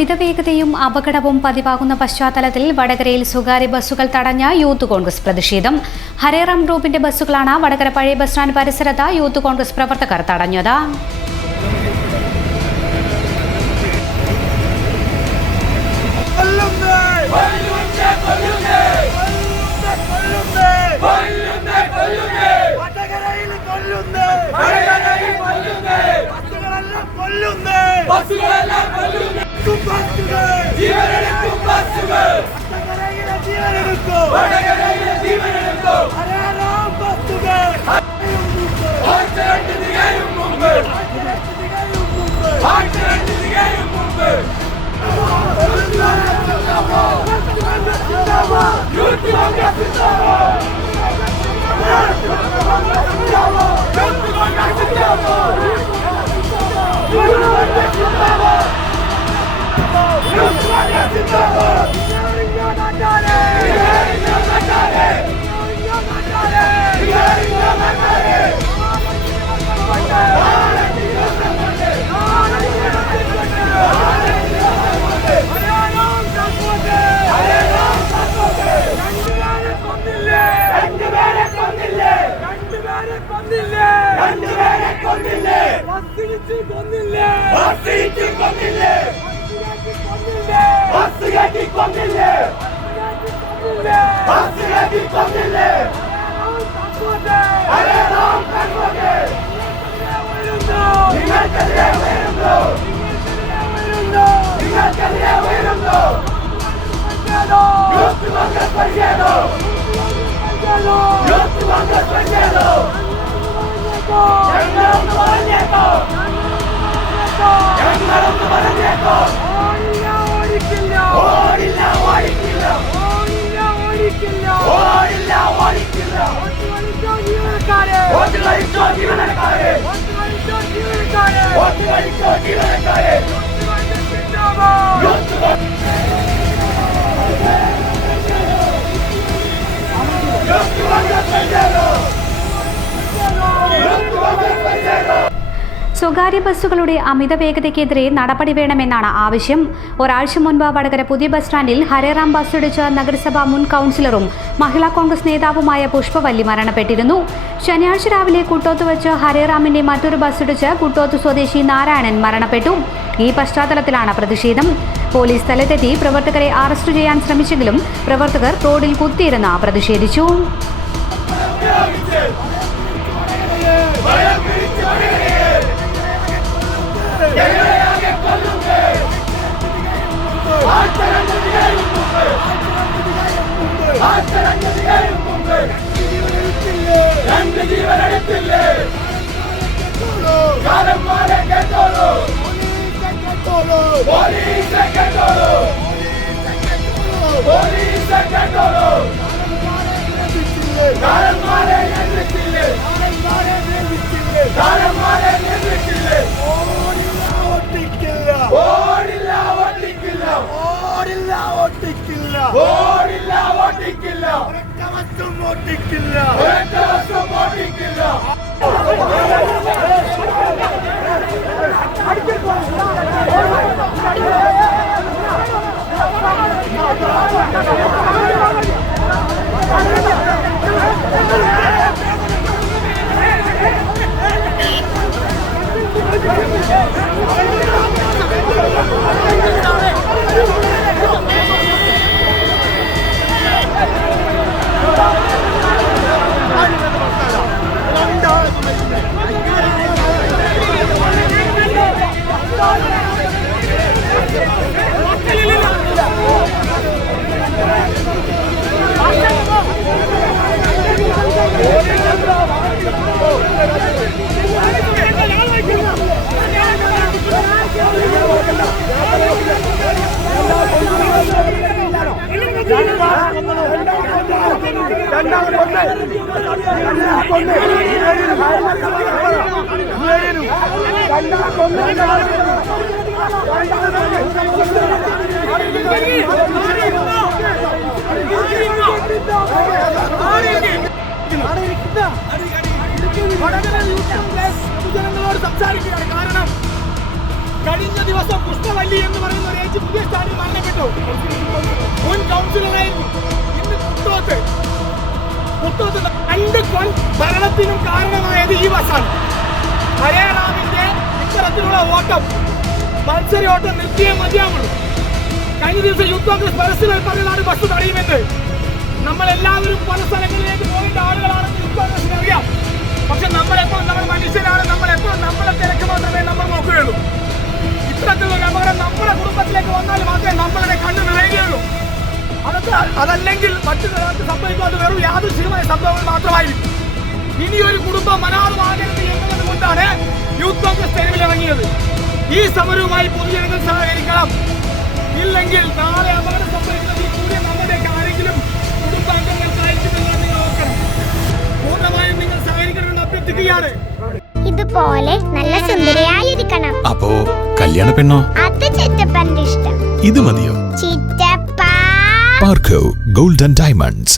അമിത വേഗതയും അപകടവും പതിവാകുന്ന പശ്ചാത്തലത്തിൽ വടകരയിൽ സ്വകാര്യ ബസ്സുകൾ തടഞ്ഞ യൂത്ത് കോൺഗ്രസ് പ്രതിഷേധം. ഹരേറാം ഗ്രൂപ്പിന്റെ ബസ്സുകളാണ് വടകര പഴയ ബസ് സ്റ്റാൻഡ് പരിസരത്ത് യൂത്ത് കോൺഗ്രസ് പ്രവർത്തകർ തടഞ്ഞത്. കൊല്ലുന്നേ. കൊല്ലുന്നേ. വടകരയിൽ കൊല്ലുന്നേ ബസ്സുകളെല്ലാം കൊല്ലുന്നേ ബസ്സുകൾ വടകരയിലെ ജീവനെടുക്കും ഹരേറാം ബസ്സുകൾ തികയും മുമ്പ് തികയും മുമ്പ് യൂത്ത് കോൺഗ്രസ് സിന്ദാബാദ് യൂത്ത് കൊന്നില്ലേ ബസ്സിടിച്ച് ഞങ്ങളൊന്ന് പറഞ്ഞേക്കോ ഞങ്ങളൊന്ന് പറഞ്ഞേക്കോ ഓടില്ല ഓടിക്കില്ല ഓടില്ല ഓടിക്കില്ല വോട്ട് കളിച്ചോ ജീവനക്കാരെ വോട്ട് കളിച്ചോ ജീവനക്കാരെ യൂത്ത് കോൺഗ്രസ് സ്വകാര്യ ബസ്സുകളുടെ അമിത വേഗതയ്ക്കെതിരെ നടപടി വേണമെന്നാണ് ആവശ്യം. ഒരാഴ്ച മുൻപ് വടകര പുതിയ ബസ് സ്റ്റാൻഡിൽ ഹരേറാം ബസ് ഇടിച്ച് നഗരസഭാ മുൻ കൗൺസിലറും മഹിളാ കോൺഗ്രസ് നേതാവുമായ പുഷ്പവല്ലി മരണപ്പെട്ടിരുന്നു. ശനിയാഴ്ച രാവിലെ കുട്ടോത്ത് വെച്ച് ഹരേറാമിന്റെ മറ്റൊരു ബസ് ഇടിച്ച് കുട്ടോത്ത് സ്വദേശി നാരായണൻ മരണപ്പെട്ടു. ഈ പശ്ചാത്തലത്തിലാണ് പ്രതിഷേധം. പോലീസ് സ്ഥലത്തെത്തി പ്രവർത്തകരെ അറസ്റ്റ് ചെയ്യാൻ ശ്രമിച്ചെങ്കിലും പ്രവർത്തകർ റോഡിൽ കുത്തിയിരുന്ന് പ്രതിഷേധിച്ചു. രണ്ട് ജീവനെടുത്തില്ലേ കാലന്മാരെ കേട്ടോളൂ പോലീസെ കേട്ടോളൂ പോലീസെ കേട്ടോളൂ കാലന്മാരെ നിയന്ത്രിച്ചില്ലേ കാലന്മാരെ നിയന്ത്രിച്ചില്ലേ ഓടില്ല ഓട്ടിക്കില്ല ഓടില്ല ഓട്ടിക്കില്ല ഓടില്ല ഓട്ടിക്കില്ല ഒരക്കവശം ഓട്ടിക്കില്ല ഒരൊറ്റ വടകര യൂത്ത് കോൺഗ്രസ് പൊതുജനങ്ങളോട് സംസാരിക്കുകയാണ് കാരണം കഴിഞ്ഞ ദിവസം പുഷ്പവല്ലി എന്ന് പറയുന്ന ഒരു ഏജ് പുതിയ സ്ഥാനം മരണപ്പെട്ടു മുൻ കൗൺസിലറായിരുന്നു ഇന്ന് കുട്ടോത്ത് കുട്ടോത്ത് രണ്ട് കൊൽ ഭരണത്തിനും കാരണമായത് ഈ ബസ്സാണ് ഹരേറാമിന്റെ ഇത്തരത്തിലുള്ള ഓട്ടം മത്സര ഓട്ടം നിർത്തിയേ മതിയാവുള്ളൂ. കഴിഞ്ഞ ദിവസം യൂത്ത് കോൺഗ്രസ് പരസ്യമായി പറഞ്ഞതാണ് ബസ് തടയുമെന്ന് നമ്മൾ എല്ലാവരും പല സ്ഥലങ്ങളിലേക്ക് പോയിട്ട് ആളുകളാണെന്ന് യൂത്ത് കോൺഗ്രസിന് അറിയാം. പക്ഷെ നമ്മളെപ്പോഴും നമ്മൾ മനുഷ്യരാണ് നമ്മളെപ്പോഴും നമ്മളെ തിരക്ക് മാത്രമേ നമ്മൾ നോക്കുകയുള്ളൂ. ഇത്തരത്തിലുള്ള അപകടം നമ്മുടെ കുടുംബത്തിലേക്ക് വന്നാൽ മാത്രമേ നമ്മളുടെ അതല്ലെങ്കിൽ മറ്റു സംഭവിക്കും സംഭവിക്കാത്ത വെറും യാദൃശികമായ സംഭവങ്ങൾ മാത്രമായിരിക്കും ഇനി ഒരു കുടുംബം എന്നത് കൊണ്ടാണ് യൂത്ത് കോൺഗ്രസ് തെരുവിൽ ഇറങ്ങിയത് ഈ സമരവുമായി പൊതുജനങ്ങൾ സഹകരിക്കണം. ഇല്ലെങ്കിൽ നാളെ അപകടം സംഭവിക്കുന്നത് ഈ നമ്മുടെ ആരെങ്കിലും ആരെങ്കിലും കുടുംബാംഗങ്ങൾക്കായിരിക്കുമെന്ന് നിങ്ങൾ ഓർക്കണം പൂർണമായും നിങ്ങൾ സഹകരിക്കണമെന്ന് അഭ്യർത്ഥിക്കുകയാണ്. ഇതുപോലെ നല്ല സുന്ദരിയായിരിക്കണം. അപ്പോ കല്യാണ പെണ്ണോ? അത് ചെറ്റപ്പന്റെ ഇഷ്ടം. ഇത് മതിയോ? ചിറ്റപ്പ പാർക്കോ ഗോൾഡൻ ഡയമണ്ട്സ്